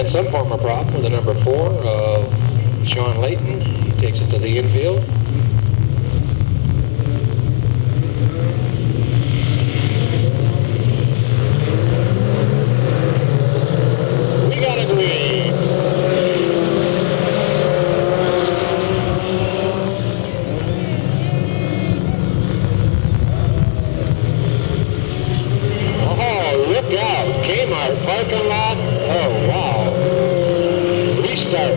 And some former prop for the number 4, Sean Layton. He takes it to the infield. We got a green. Oh, look out. Kmart parking lot. Oh, wow. Restart.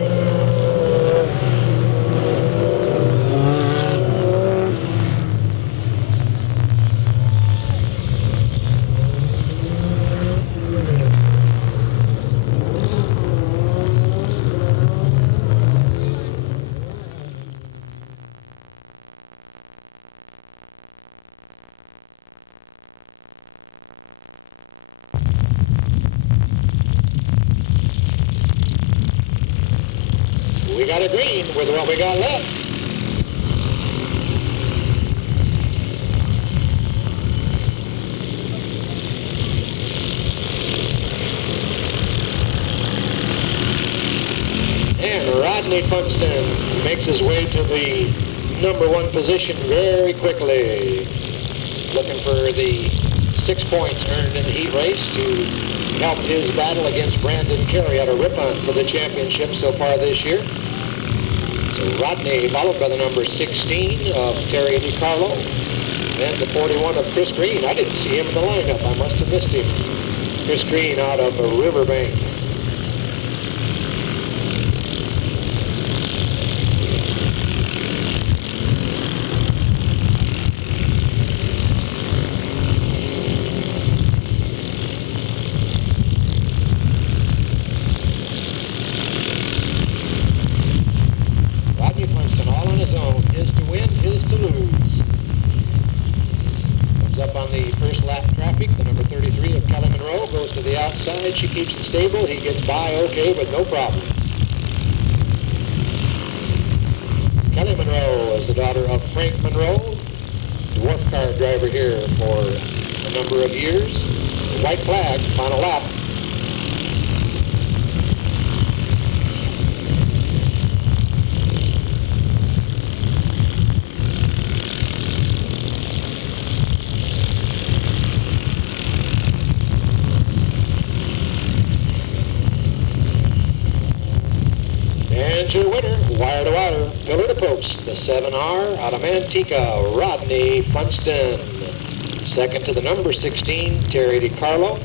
We got a green with what we got left. And Rodney Funston makes his way to the number 1 position very quickly. Looking for the 6 points earned in the heat race to help his battle against Brandon Carey at a rip-on for the championship so far this year. So Rodney followed by the number 16 of Terry DiCarlo and the 41 of Chris Green. I didn't see him in the lineup. I must have missed him. Chris Green out of Riverbank. She keeps the stable. He gets by okay, but no problem. Kelly Monroe is the daughter of Frank Monroe, dwarf car driver here for a number of years. The white flag, final lap. Your winner, wire to wire, pillar to post, the 7R out of Manteca, Rodney Funston. Second to the number 16, Terry DiCarlo.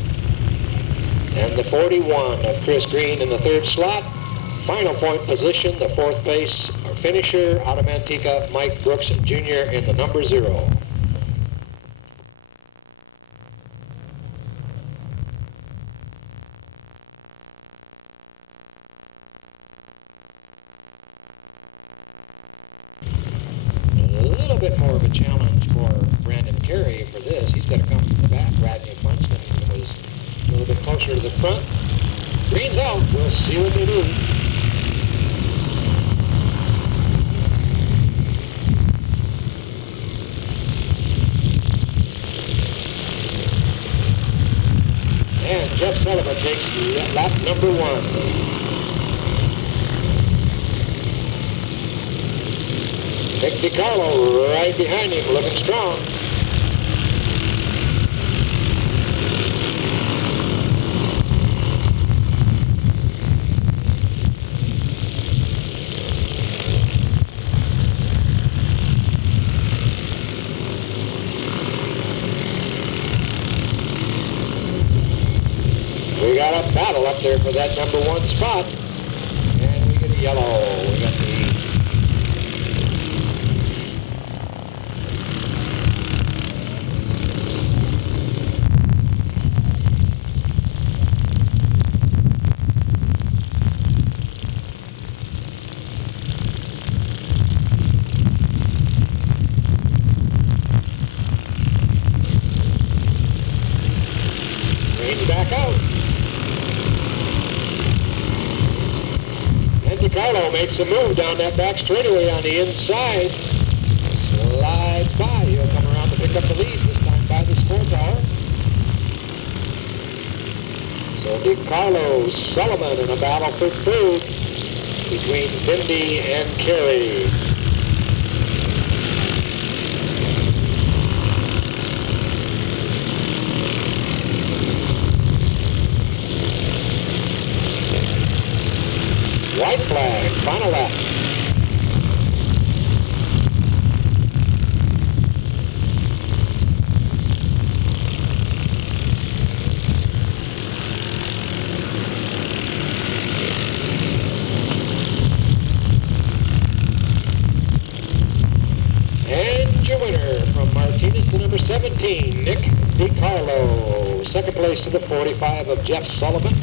And the 41 of Chris Green in the 3rd slot. Final point position, the 4th place finisher out of Manteca, Mike Brooks Jr. in the number 0. Bit more of a challenge for Brandon Carey for this. He's got to come from the back. Rodney Funston was a little bit closer to the front. Green's out. We'll see what they do. And Jeff Sullivan takes lap number 1. Nick DiCarlo right behind him, looking strong. We got a battle up there for that number 1 spot. And we get a yellow. We got the back out. And DiCarlo makes a move down that back straightaway on the inside. Slides by. He'll come around to pick up the lead, this time by the score tower. DeCarlo Sullivan in a battle for third between Bindi and Carey. White flag, final lap. And your winner from Martinez, the number 17, Nick DiCarlo. Second place to the 45 of Jeff Sullivan.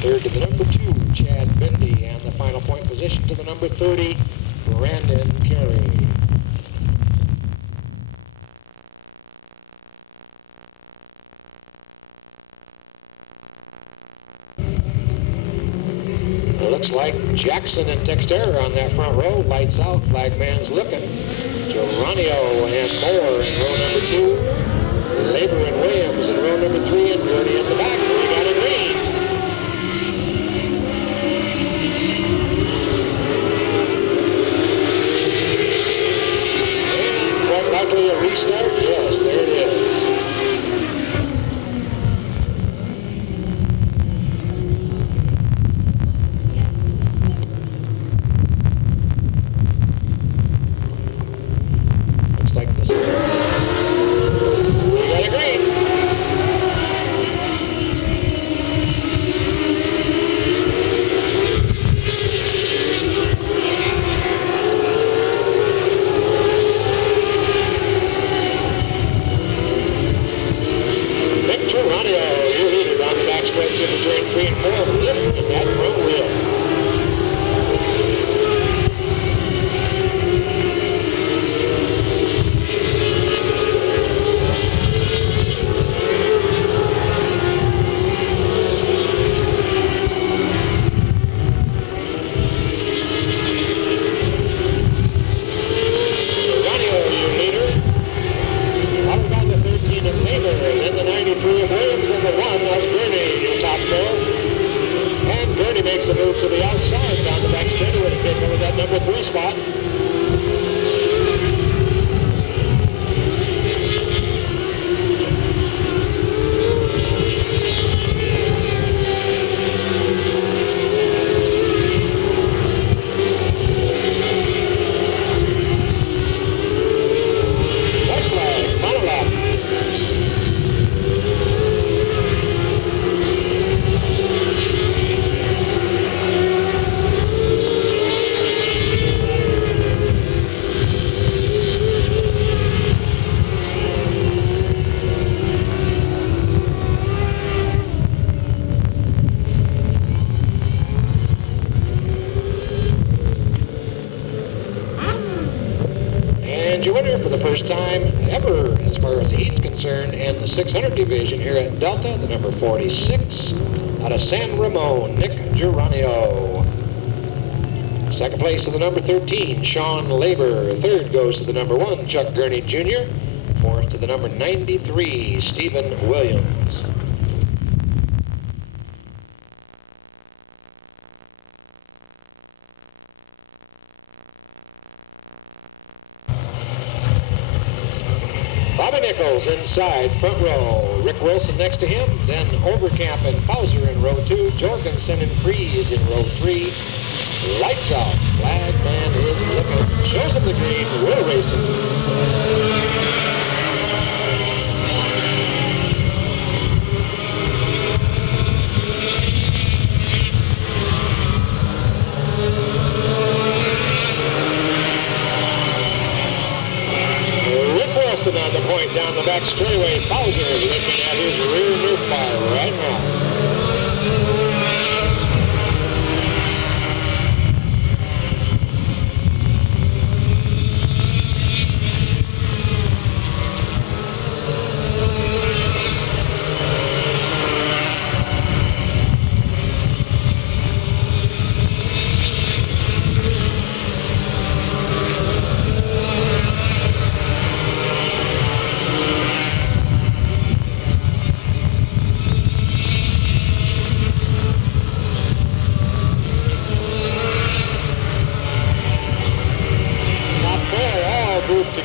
Third to the number 2, Chad Bindi. And the final point position to the number 30, Brandon Carey. It looks like Jackson and Texter on that front row. Lights out, flagman's looking. Geronio and Moore in row number 2. Labor and Williams in row number 3, and Gurney in the back. We got a green. And quite likely a restart. Yes, there it is. Like this. We got a green. Nick Geronio, your leader down the backstretch in turn 3 and 4, lifting that front wheel. Makes a move to the outside down the back straightaway to take over that number 3 spot. White flag, final lap. And your winner for the first time ever, as far as the heat's concerned, and the 600 division here at Delta, the number 46, out of San Ramon, Nick Geronio. Second place to the number 13, Sean Labor. Third goes to the number 1, Chuck Gurney Jr. Fourth to the number 93, Stephen Williams. Bobby Nichols inside, front row. Rick Wilson next to him. Then Overcamp and Bowser in row 2. Jorgensen and Freeze in row 3. Lights out. Flagman is looking. Shows him the green. We're racing. On the point down the back straightaway. Bowser is looking at his rear new fire right now.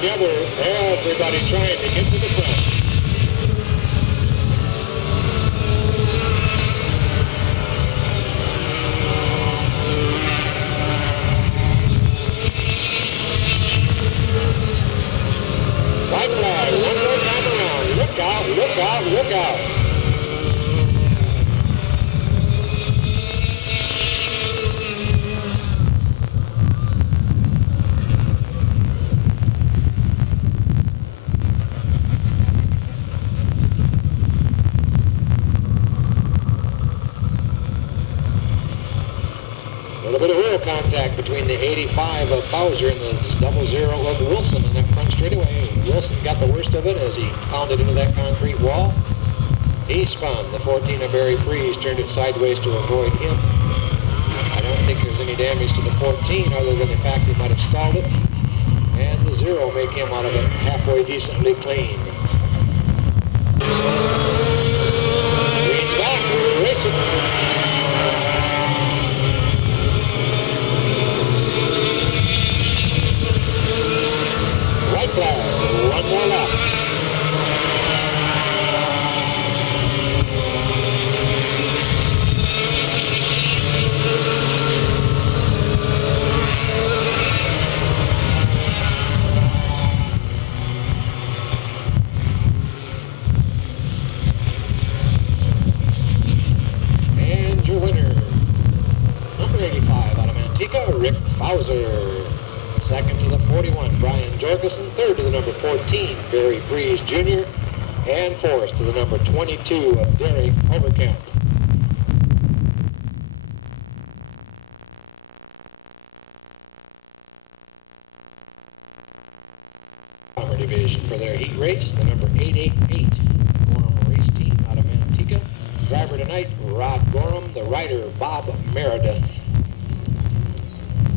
together, everybody trying to get to the front. White flag, one more time around. Look out, look out, look out. A little bit of wheel contact between the 85 of Bowser and the 00 of Wilson in that front straightaway. Wilson got the worst of it as he pounded into that concrete wall. He spun. The 14 of Barry Freeze turned it sideways to avoid him. I don't think there's any damage to the 14 other than the fact he might have stalled it. And the 0 may come out of it halfway decently clean. Green's back. We're racing. One more lap. And your winner, number 85 out of Manteca, Rick Bowser. Second to the 41, Brian Jorgensen. Third to the number 14, Barry Freeze Jr. And fourth to the number 22 of Derek Overcamp. Bomber division for their heat race, the number 888 Gorham race team out of Manteca. Driver tonight, Rod Gorham. The rider, Bob Meredith.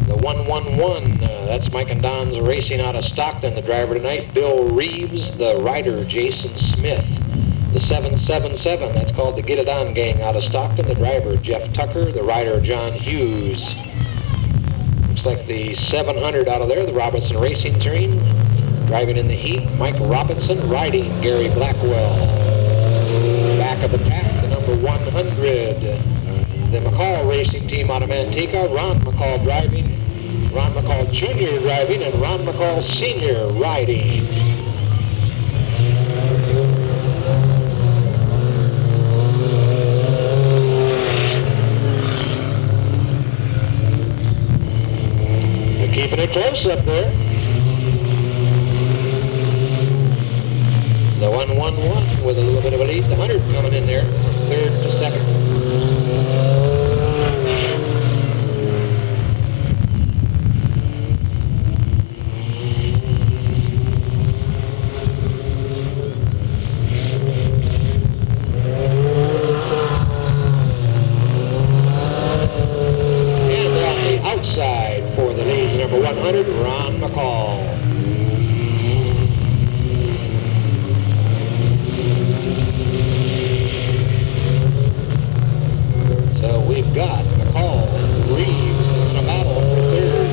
The 111, that's Mike and Don's racing out of Stockton. The driver tonight, Bill Reeves. The rider, Jason Smith. The 777, that's called the Get It On Gang out of Stockton. The driver, Jeff Tucker. The rider, John Hughes. Looks like the 700 out of there, the Robinson Racing Team. Driving in the heat, Mike Robinson. Riding, Gary Blackwell. Back of the pack, the number 100. The McCall Racing Team out of Manteca. Ron McCall driving. Ron McCall Jr. driving and Ron McCall Sr. riding. They're keeping it close up there. The 111 with a little bit of a lead. The 100 coming in there, third to second. Outside for the lead, number 100, Ron McCall. So we've got McCall, Reeves in a battle for third.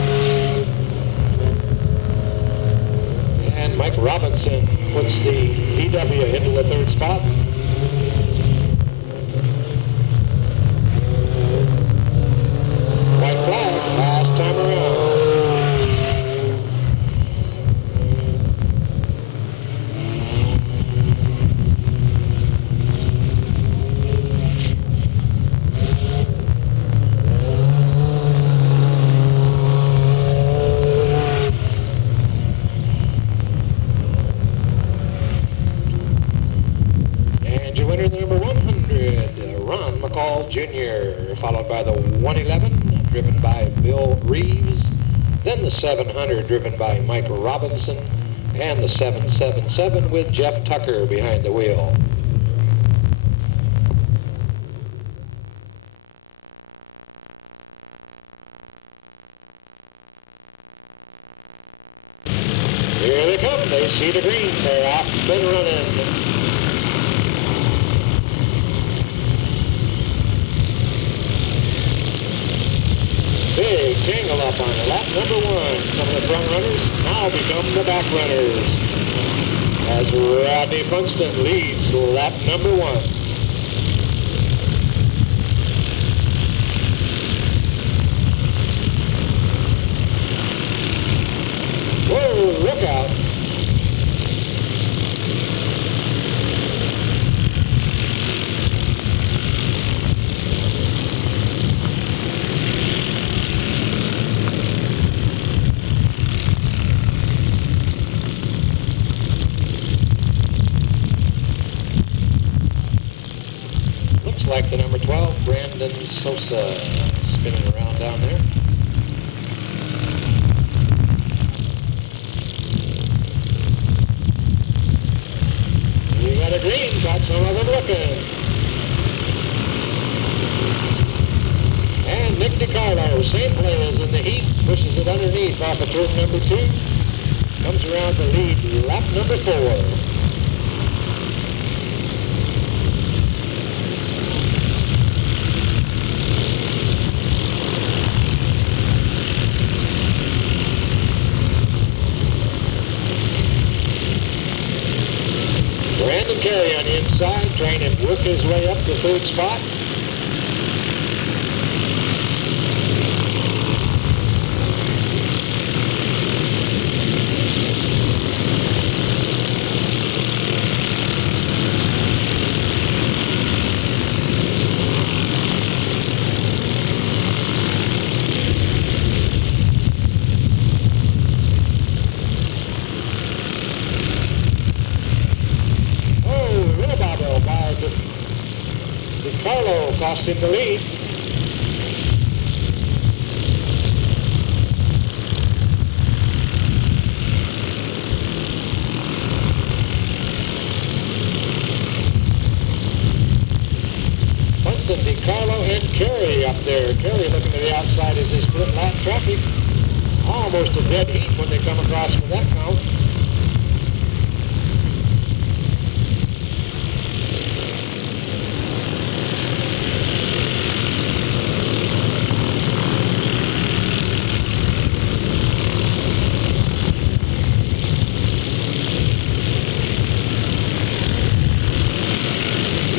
And Mike Robinson puts the VW into the third spot. White flag, last time around. And your winner, the number 100, Ron McCall Jr., followed by the 111. Driven by Bill Reeves, then the 700 driven by Mike Robinson, and the 777 with Jeff Tucker behind the wheel. Here they come, they see the green, they're off and running. Big tangle up on lap number 1. Some of the front runners now become the back runners, as Rodney Funston leads lap number 1. Whoa, look out. Looks like the number 12, Brandon Sosa, spinning around down there. You got a green, got some of them looking. And Nick DiCarlo, same play as in the heat, pushes it underneath off of turn number 2. Comes around to lead lap number 4. Brandon Carey on the inside, trying to work his way up to 3rd spot. Carlo cost him the lead. Funston, DiCarlo, and Carey up there. Carey looking to the outside as they split lap traffic. Almost a dead heat when they come across with that count.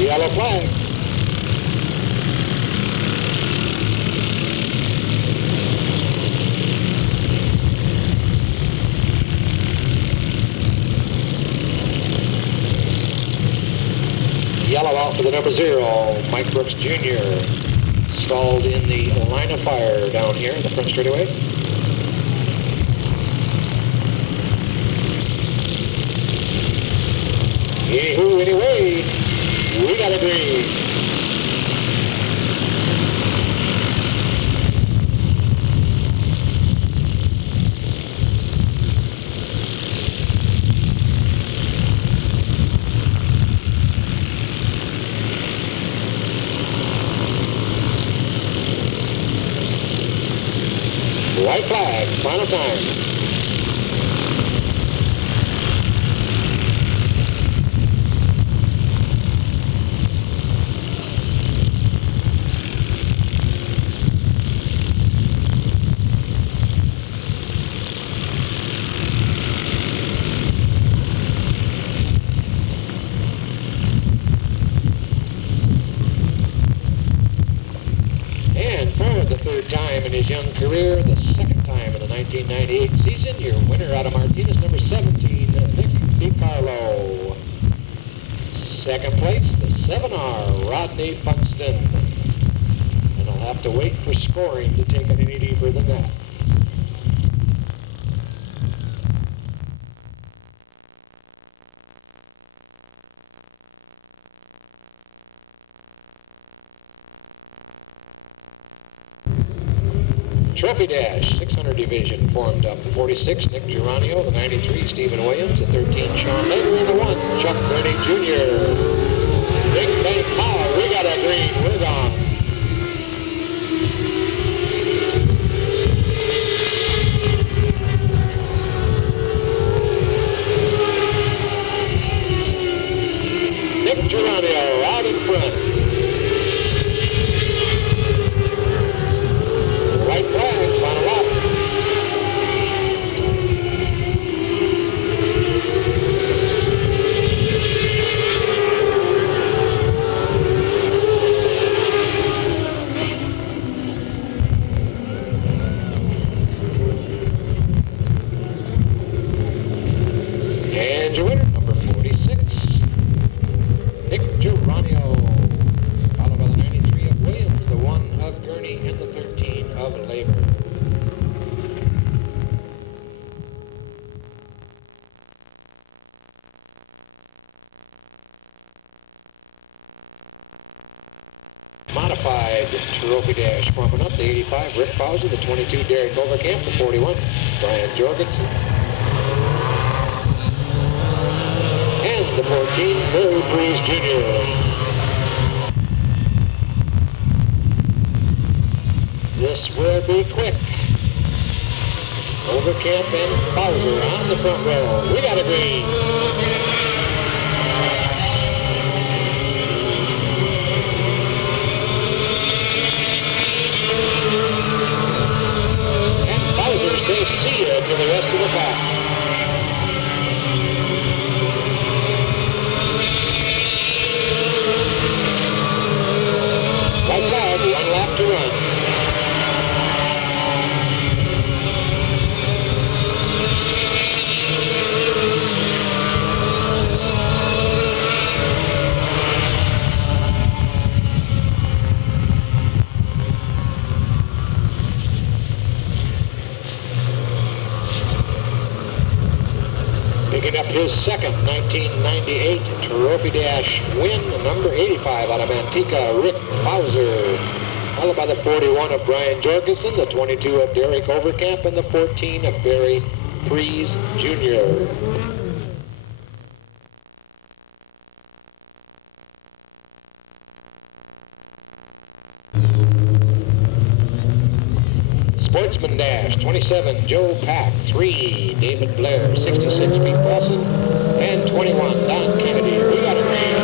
Yellow flag. Yellow out for the number 0, Mike Brooks Jr. Stalled in the line of fire down here in the front straightaway. Anywho, anyway, we got a green. White flag, final time. And for the 3rd time in his young career, the 2nd time in the 1998 season, your winner out of Martinez, number 17, Nick DiCarlo. 2nd place, the 7R, Rodney Funston. And I'll have to wait for scoring to take it any deeper than that. Trophy Dash, 600 division formed up. The 46, Nick Geronio. The 93, Stephen Williams. The 13, Sean Later. And the 1, Chuck Bernie Jr. Big Bank Power. We got a green. We're gone. Nick Geronio out in front. White flag. your winner, number 46, Nick Geronio. Followed by the 93 of Williams, the 1 of Gurney, and the 13 of Labor. Modified trophy dash forming up, the 85 Rick Bowser, the 22 Derek Overcamp, the 41 Brian Jorgensen, and the 14 Barry Breeze Jr. This will be quick. Overcamp and Bowser on the front row. We got a green. Say see ya to the rest of the pack. White flag, 1 lap to run. Picking up his second 1998 Trophy Dash win, number 85 out of Manteca, Rick Bowser. Followed by the 41 of Brian Jorgensen, the 22 of Derek Overcamp, and the 14 of Barry Breeze Jr. Sportsman Dash, 27, Joe Pack, 3, David Blair, 66, Pete Paulson, and 21, Don Kennedy. We got a green.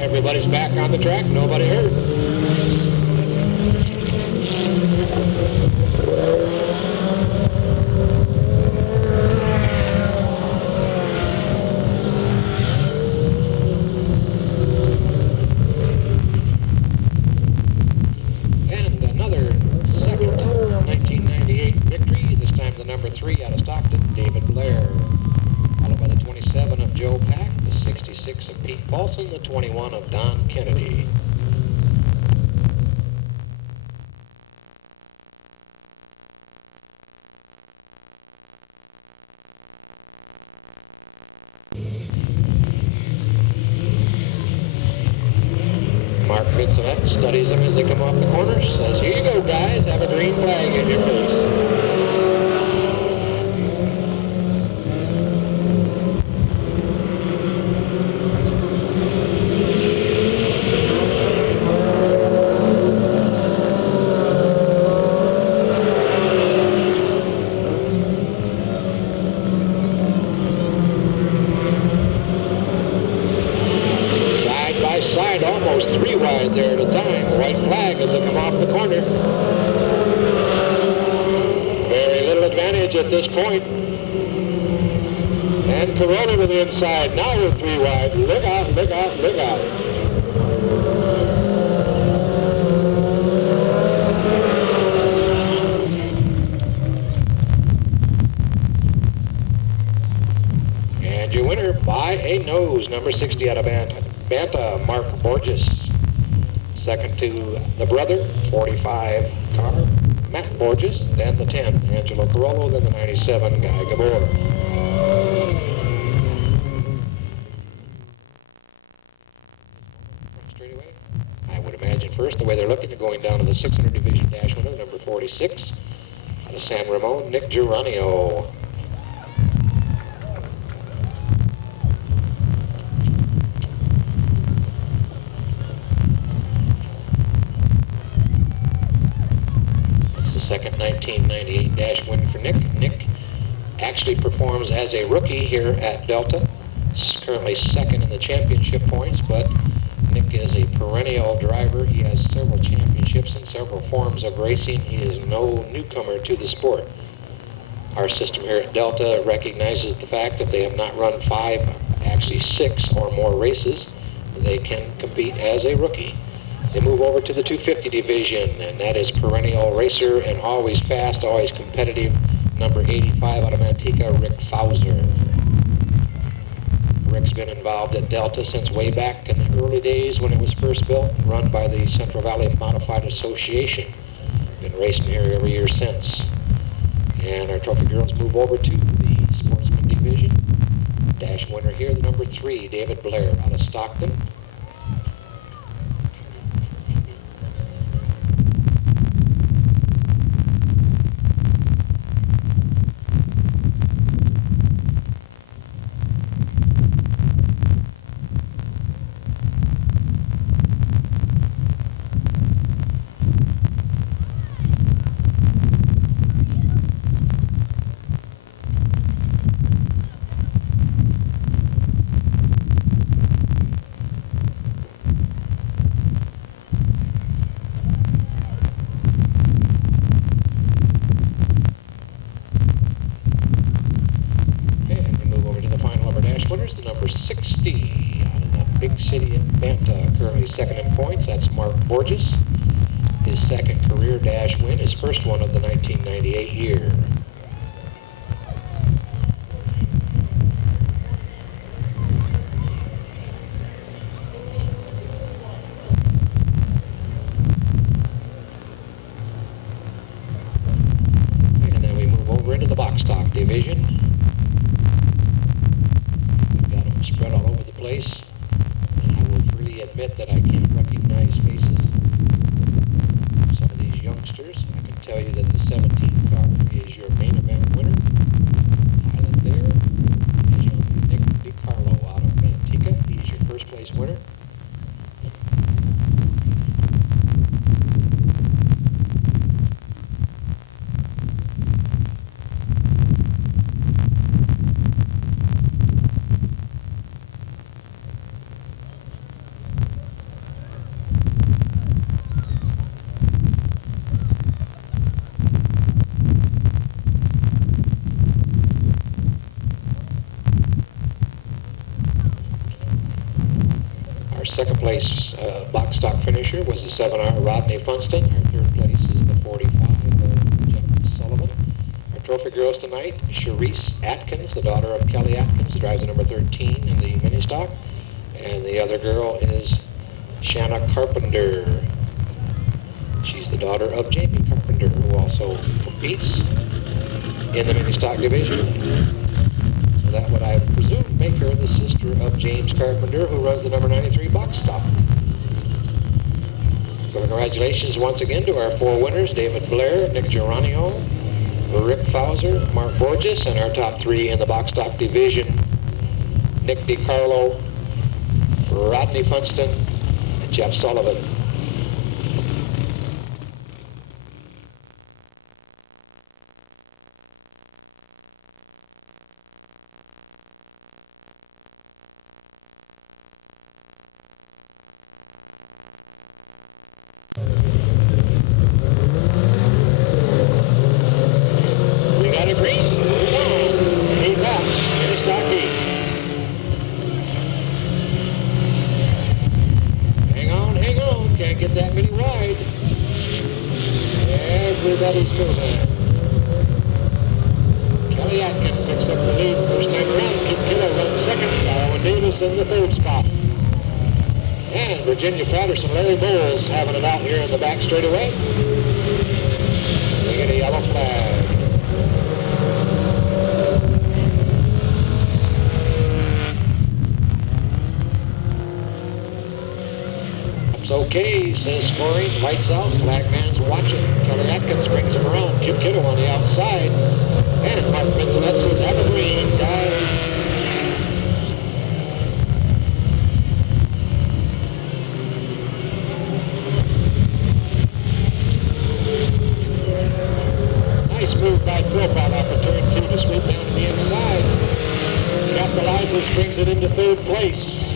Everybody's back on the track, nobody hurt. And another second 1998 victory, this time the number 3 out of Stockton, David Blair. Followed by the 27 of Joe Pack, the 66 of Pete Paulson, the 21 of Don Kennedy. Mark Vincent studies them as they come off the corner, says, "Here you go, guys, have a green flag in your face." Side almost 3 wide there at a time. White flag as they come off the corner. Very little advantage at this point. And Corona to the inside. Now we're 3 wide. Look out, look out, look out. And your winner by a nose, number 60 out of Banta, Mark Borges. Second to the brother, 45 car, Matt Borges, then the 10, Angelo Carollo, then the 97, Guy Gabor. Straight away, I would imagine first, the way they're looking, going down to the 600 Division Dash winner, number 46, out of San Ramon, Nick Geronio. Second 1998 Dash win for Nick. Nick actually performs as a rookie here at Delta. currently second in the championship points, but Nick is a perennial driver. He has several championships in several forms of racing. He is no newcomer to the sport. Our system here at Delta recognizes the fact that they have not run 5, actually 6 or more races. They can compete as a rookie. They move over to the 250 division, and that is perennial racer and always fast, always competitive, number 85 out of Manteca, Rick Fauser. Rick's been involved at Delta since way back in the early days when it was first built, run by the Central Valley Modified Association. Been racing here every year since. And our trophy girls move over to the sportsman division. Dash winner here, the number 3, David Blair out of Stockton. The number 60 out of the big city in Banta, currently second in points. That's Mark Borges. His second career dash win, his first one of the 1998 year. And then we move over into the box stock division. Spread all over the place, and I will freely admit that I can't recognize faces. Some of these youngsters, I can tell you that the 17th car is your main event winner. Pilot there is young Nick DiCarlo out of Manteca. He's your first place winner. Second place box stock finisher was the 7R Rodney Funston. Our third place is the 45 Jeff Sullivan. Our trophy girls tonight, Sharice Atkins, the daughter of Kelly Atkins, drives the number 13 in the mini stock. And the other girl is Shanna Carpenter. She's the daughter of Jamie Carpenter, who also competes in the mini stock division. That would, I presume, make her the sister of James Carpenter, who runs the number 93 box stock. So congratulations once again to our 4 winners, David Blair, Nick Geronimo, Rick Fauser, Mark Borges, and our top 3 in the box stock division, Nick DiCarlo, Rodney Funston, and Jeff Sullivan. Can't get that many wide. Everybody's moving. Kelly Atkins picks up the lead first time around. Kip Killer runs second. Darwin Davis in the third spot. And Virginia Patterson, Larry Bowles having it out here in the back straightaway. We get a yellow flag. It's okay, says scoring, lights out, black man's watching. Kelly Atkins brings him around. Kip Kittle on the outside. And Mark Benzonet says evergreen, guys. Nice move by Profile off of turn 2 to sweep down to the inside. Capitalizes, brings it into third place.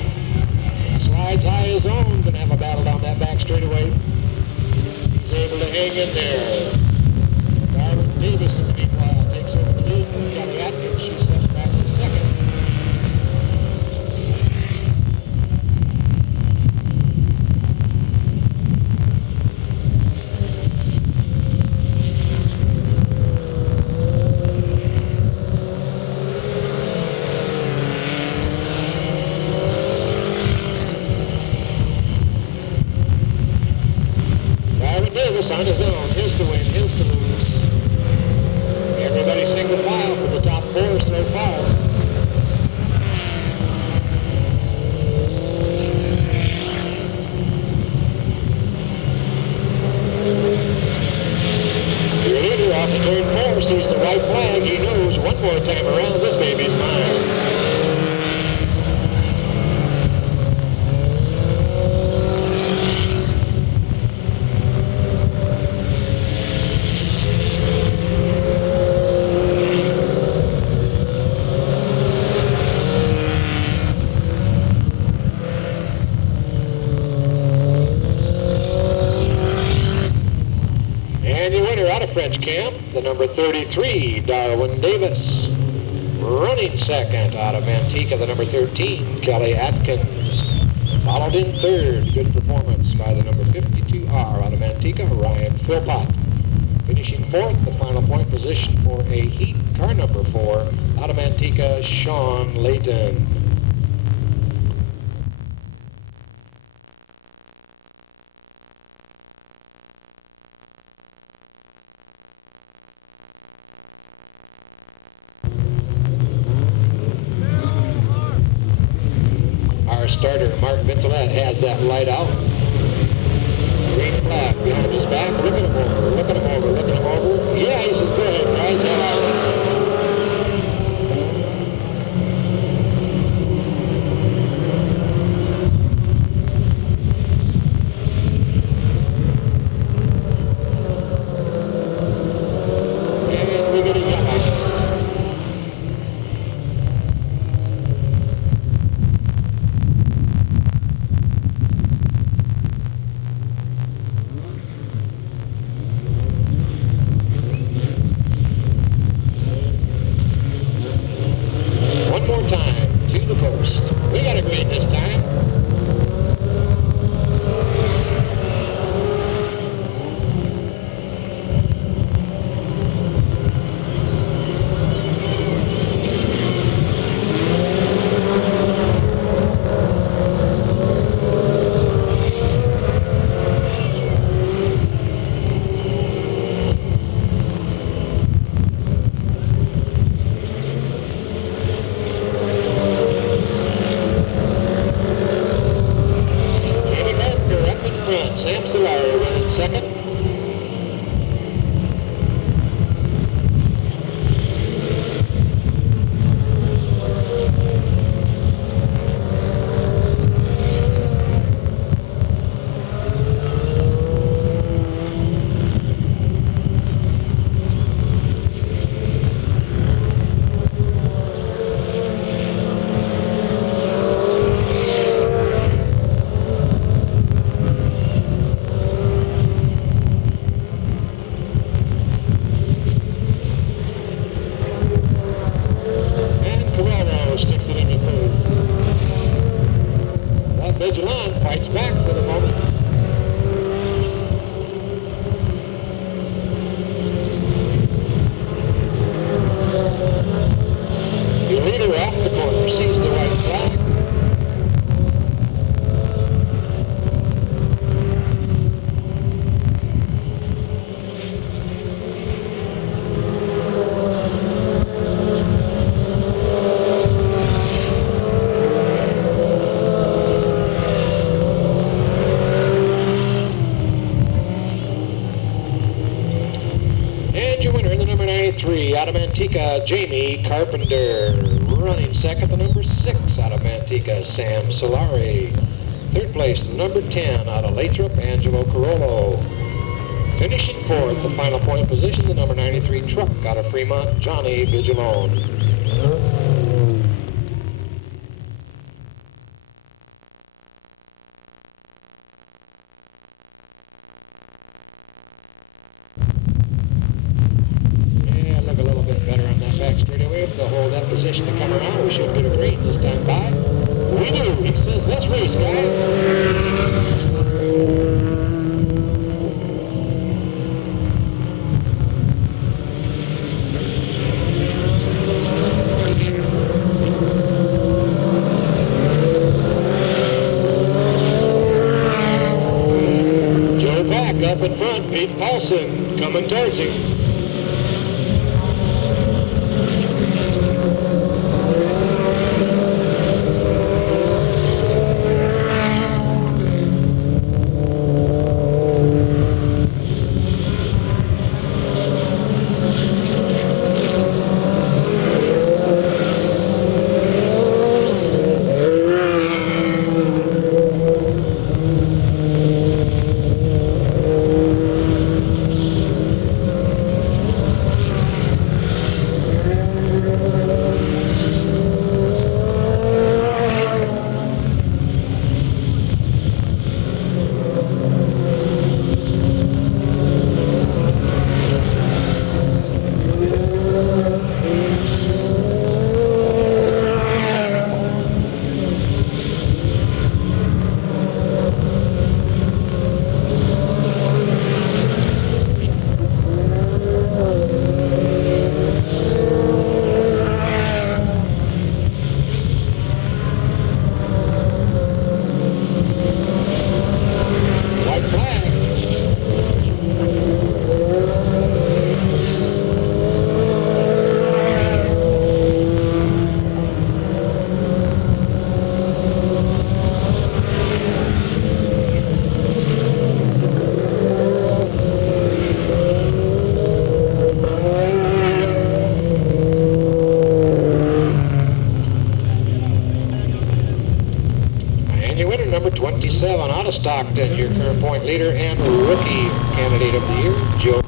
Slides high his own, gonna have a battle down that back straightaway. He's able to hang in there. Darwin Davis in the meanwhile takes over the lead from Kelly Atkins. She steps back to second. Davis on his own, his to win, his to lose. Everybody single file for the top four so far. Your leader off the turn four sees the white flag. He knows one more time around, this baby's mine. French camp, the number 33, Darwin Davis. Running second out of Manteca, the number 13, Kelly Atkins. Followed in third, good performance by the number 52R out of Manteca, Ryan Philpott. Finishing fourth, the final point position for a heat, car number 4 out of Manteca, Sean Layton. Starter Mark Vintolet has that light out. Green flag behind his back. Looking him over, looking him over, looking him over. Yeah, he says, go ahead, guys. And we get a yellow. Time to the post. We got a green this time. Second. Vigilante fights back for the moment. The leader off the corner sees the white flag. Out of Manteca, Jamie Carpenter. Running second, the number 6 out of Manteca, Sam Solari. Third place, the number 10 out of Lathrop, Angelo Carollo. Finishing fourth, the final point position, the number 93 truck out of Fremont, Johnny Vigilone. position to come around. We should get a green this time by. We do. He says, let's race, guys. Up in front, Pete Paulson coming towards him. Number 27 out of Stockton, your current point leader and rookie candidate of the year, Joe.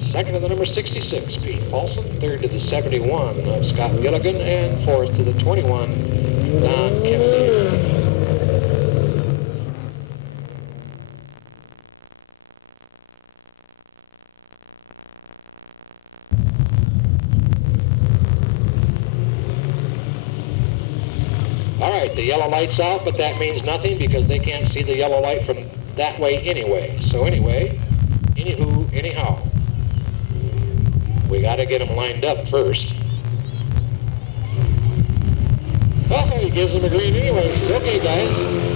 Second to the number 66, Pete Paulson. Third to the 71 of Scott Gilligan, and fourth to the 21, Don Kennedy. All right, the yellow light's out, but that means nothing because they can't see the yellow light from that way anyway. So anyway, anyhow, we got to get them lined up first. Oh, he gives them a green anyway. Okay, guys.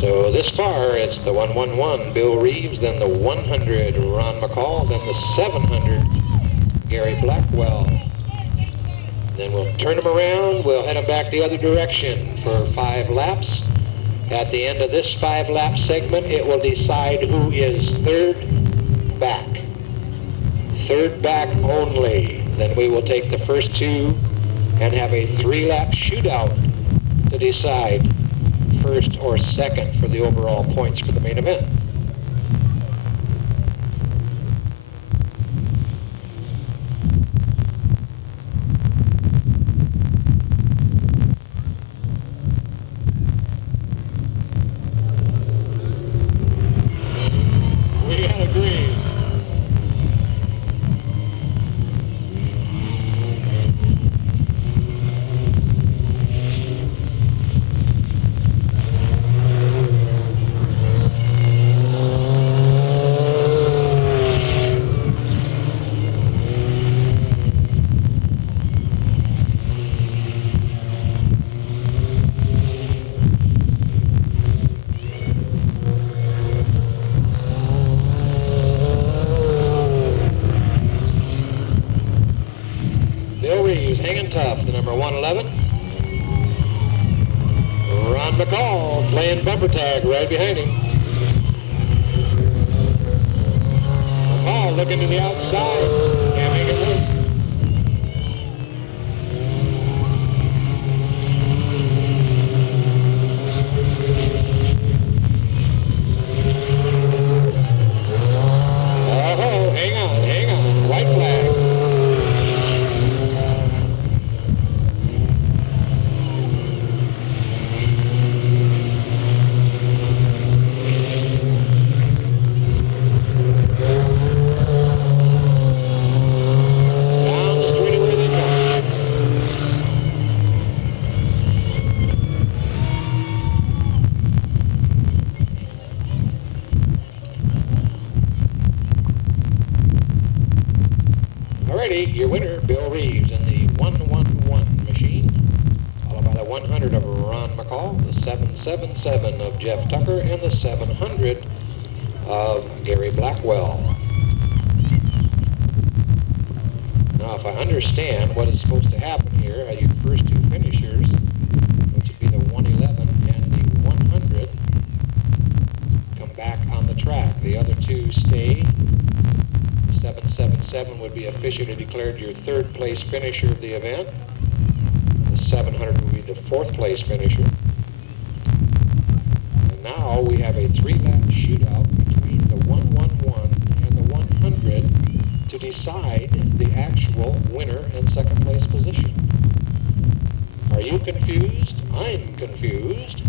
So this far, it's the 111, Bill Reeves, then the 100, Ron McCall, then the 700, Gary Blackwell. Then we'll turn them around, we'll head them back the other direction for 5 laps. At the end of this 5-lap segment, it will decide who is third back. Third back only. Then we will take the first 2 and have a 3-lap shootout to decide first or second for the overall points for the main event. Ron McCall playing bumper tag right behind him. McCall looking to the outside. Can't make it work. Oh, hang on. White flag. Down the straightaway they come. Alrighty, your winner, Bill Reeves in the 111 machine, followed by the 100 of Ron McCall, the 777 of Jeff Tucker, and the 700 of Gary Blackwell. Now, if I understand what is supposed to happen here, your first two finishers, which would be the 111 and the 100, come back on the track. The other two stay. 777 would be officially declared your third place finisher of the event. The 700 would be the fourth place finisher. And now we have a three-lap shootout between the 111 and the 100 to decide the actual winner and second place position. Are you confused? I'm confused.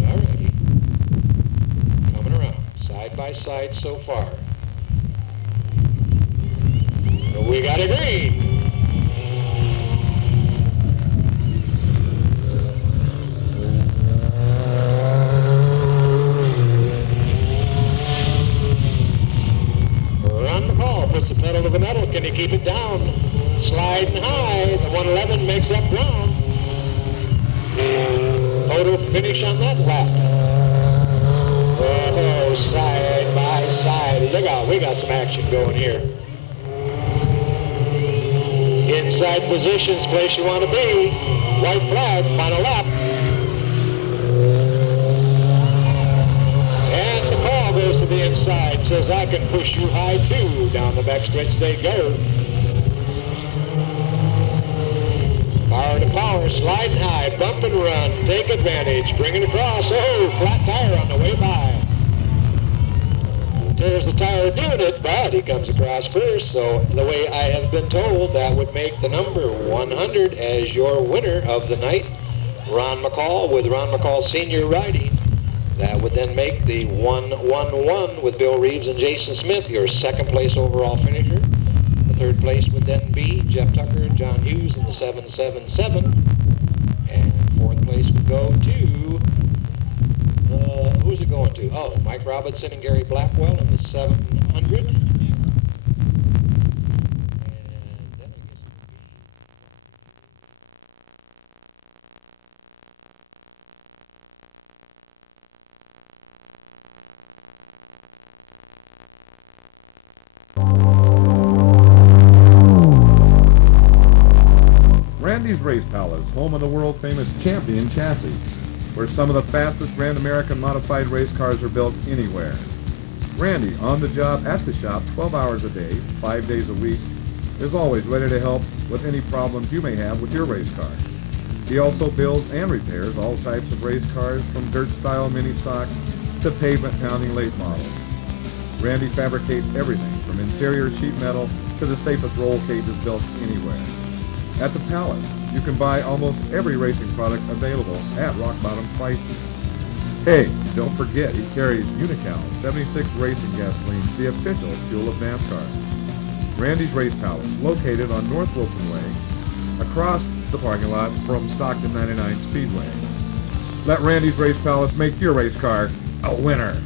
Alrighty. Coming around, side by side so far. We got a green. Puts the pedal to the metal. Can he keep it down? Sliding high. The 111 makes up ground. Photo finish on that lap. Oh, side by side. Look out, we got some action going here. Inside positions, place you want to be. White flag, final lap. Goes to the inside, says I can push you high too. Down the back stretch they go. Power to power, sliding high, bump and run, take advantage, bring it across. Oh, flat tire on the way by. Tears the tire doing it, but he comes across first. So the way I have been told, that would make the number 100 as your winner of the night. Ron McCall with Ron McCall Sr. riding. That would then make the 111 with Bill Reeves and Jason Smith your second place overall finisher. The third place would then be Jeff Tucker and John Hughes in the 777. And fourth place would go to, who's it going to? Oh, Mike Robinson and Gary Blackwell in the 700. And then I guess it would be... Randy's Race Palace, home of the world-famous Champion chassis, where some of the fastest Grand American modified race cars are built anywhere. Randy, on the job, at the shop, 12 hours a day, 5 days a week, is always ready to help with any problems you may have with your race car. He also builds and repairs all types of race cars, from dirt-style mini-stocks to pavement-pounding late models. Randy fabricates everything from interior sheet metal to the safest roll cages built anywhere. At the Palace, you can buy almost every racing product available at rock-bottom prices. Hey, don't forget he carries Unical 76 Racing Gasoline, the official fuel of NASCAR. Randy's Race Palace, located on North Wilson Way, across the parking lot from Stockton 99 Speedway. Let Randy's Race Palace make your race car a winner.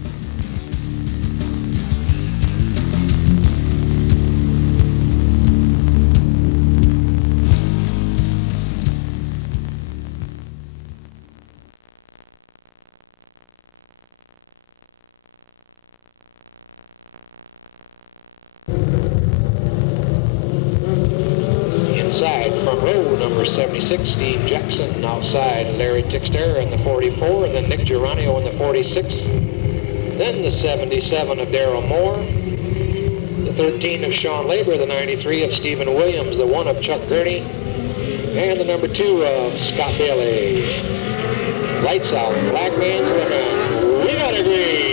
Outside, front row, number 76, Steve Jackson. Outside, Larry Tixter in the 44, and then Nick Geronio in the 46. Then the 77 of Darrell Moore, the 13 of Sean Labor, the 93 of Stephen Williams, the 1 of Chuck Gurney, and the number 2 of Scott Bailey. Lights out, black man's living. We got agreed.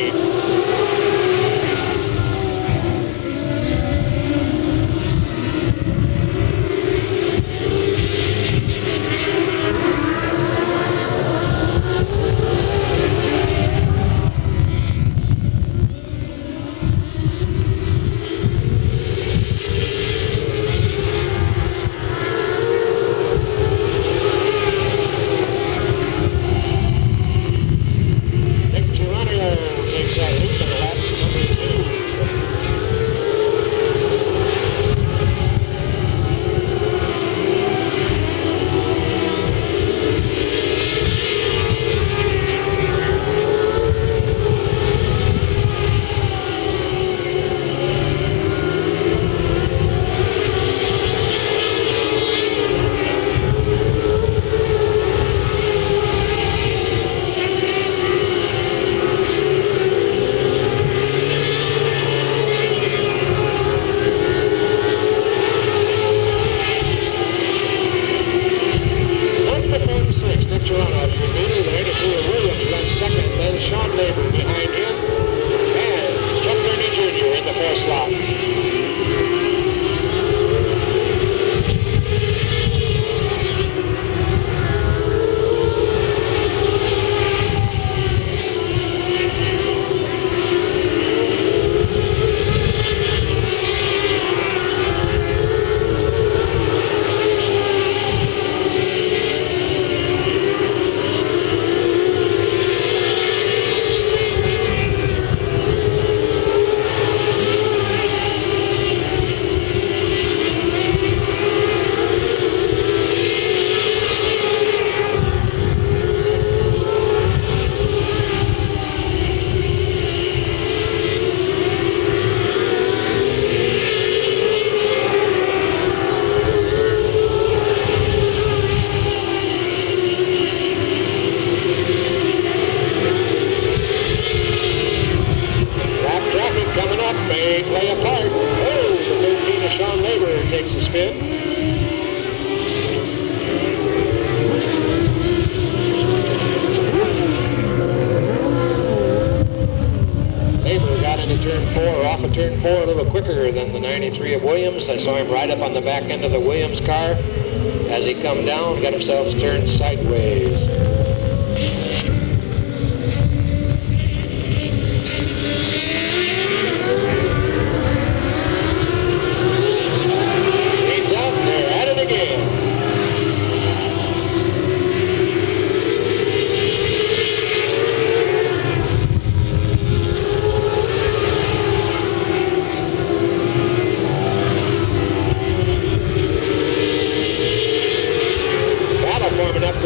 Turn 4 a little quicker than the 93 of Williams. I saw him right up on the back end of the Williams car. As he come down, got himself turned sideways. He's out there at it again.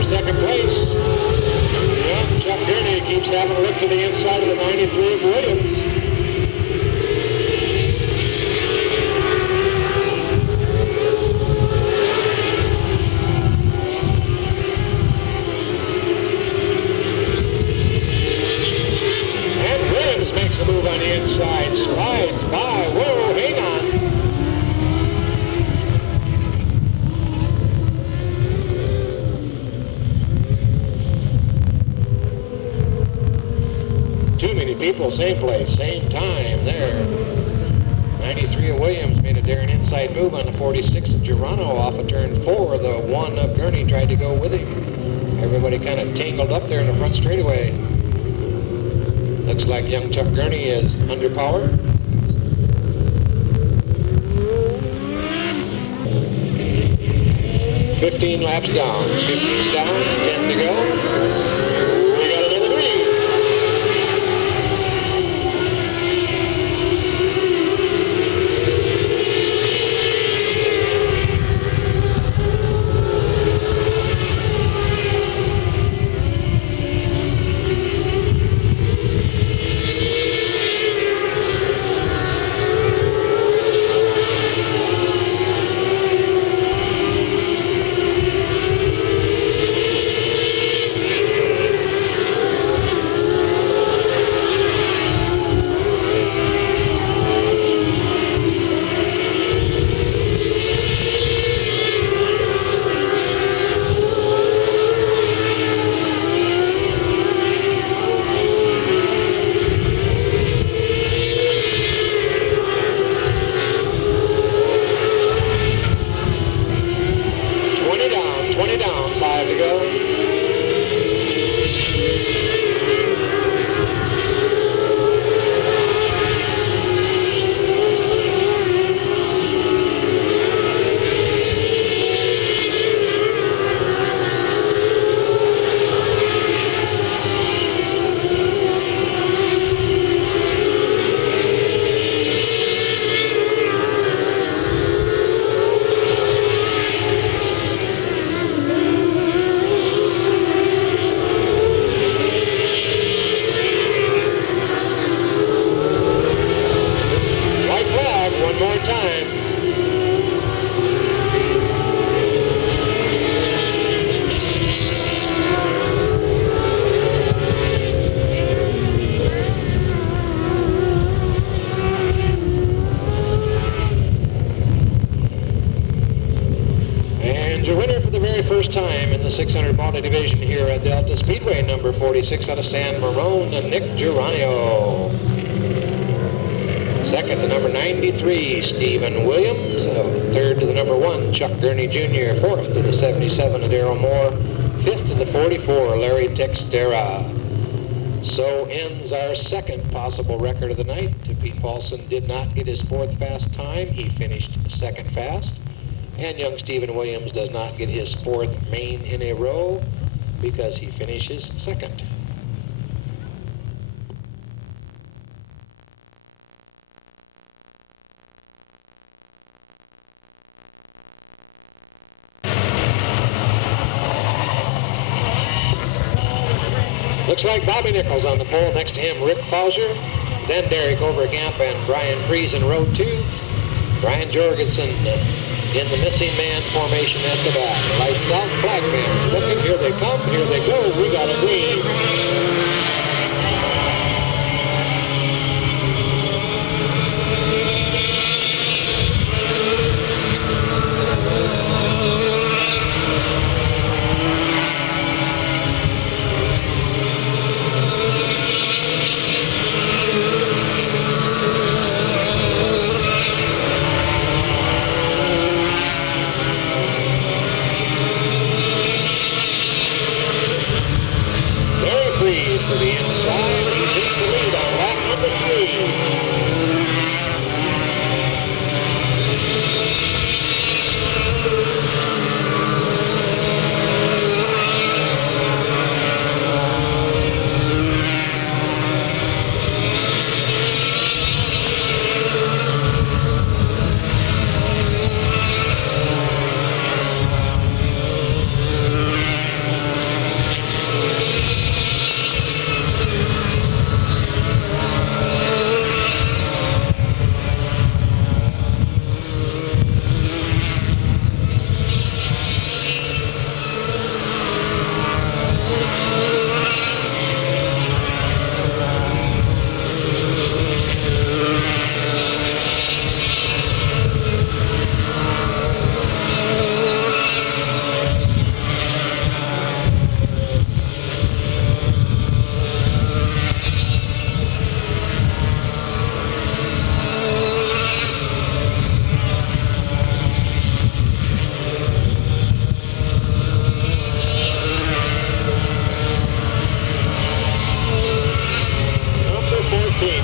Second place. Young Chuck Gurney keeps having a look to the inside of the 93 of Williams. And Williams makes a move on the inside, slides by. Whoa, hang on. Too many people, same place, same time there. 93 of Williams made a daring inside move on the 46 of Geronimo off of turn 4. The 1 of Gurney tried to go with him. Everybody kind of tangled up there in the front straightaway. Looks like young Chuck Gurney is underpowered. "15 laps down, 15 down, 10 to go." And your winner for the very first time in the 600 multi-division here at Delta Speedway, number 46 out of San Marone, Nick Geronio. Second, the number 93, Stephen Williams. Third to the number 1, Chuck Gurney Jr. Fourth to the 77, Daryl Moore. Fifth to the 44, Larry Textera. So ends our second possible record of the night. Pete Paulson did not get his fourth fast time. He finished second fast. And young Stephen Williams does not get his fourth main in a row because he finishes second. Looks like Bobby Nichols on the pole. Next to him, Rick Fauser. Then Derek Overkamp and Brian Prees in row 2. Brian Jorgensen in the missing man formation at the back. Lights out, flag man looking. Here they come, here they go. We got a green. To the inside, he takes the lead on lap number 3.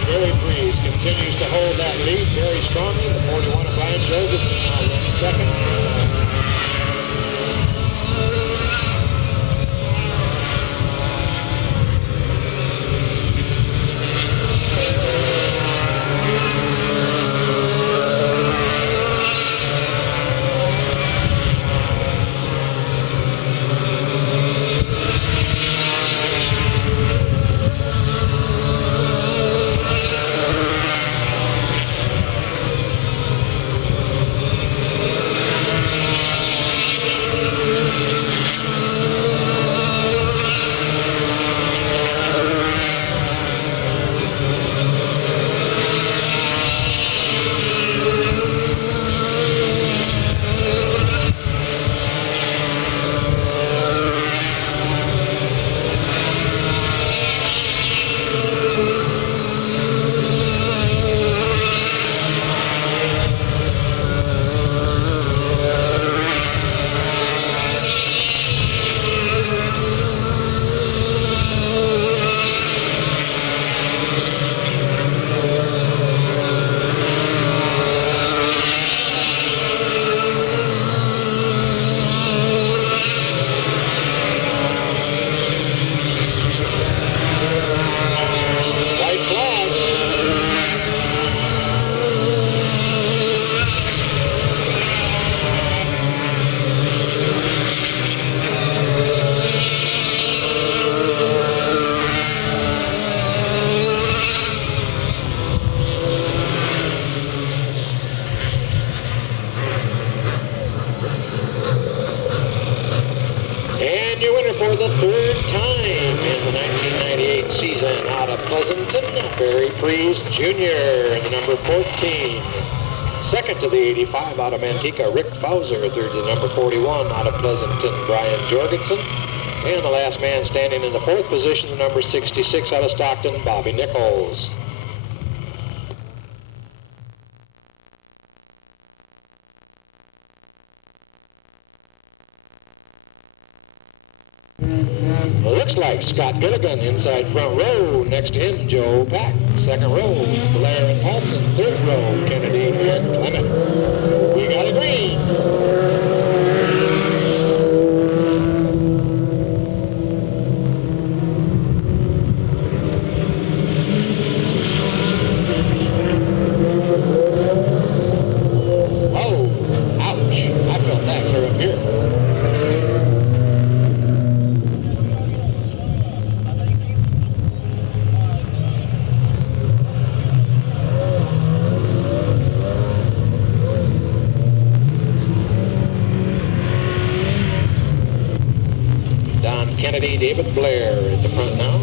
Barry Breeze continues to hold that lead very strongly. The 41 of Brian Jorgensen now runs second. For the third time in the 1998 season out of Pleasanton, Barry Preece Jr. in the number 14. Second to the 85 out of Manteca, Rick Fauser. Third to the number 41 out of Pleasanton, Brian Jorgensen. And the last man standing in the fourth position, the number 66 out of Stockton, Bobby Nichols. Looks like Scott Gilligan inside front row. Next to him, Joe Pack. Second row, Blair and Paulson. Third row, Kennedy and Clement. We got a green. Oh, ouch. I felt that clear up here. Don Kennedy, David Blair at the front now.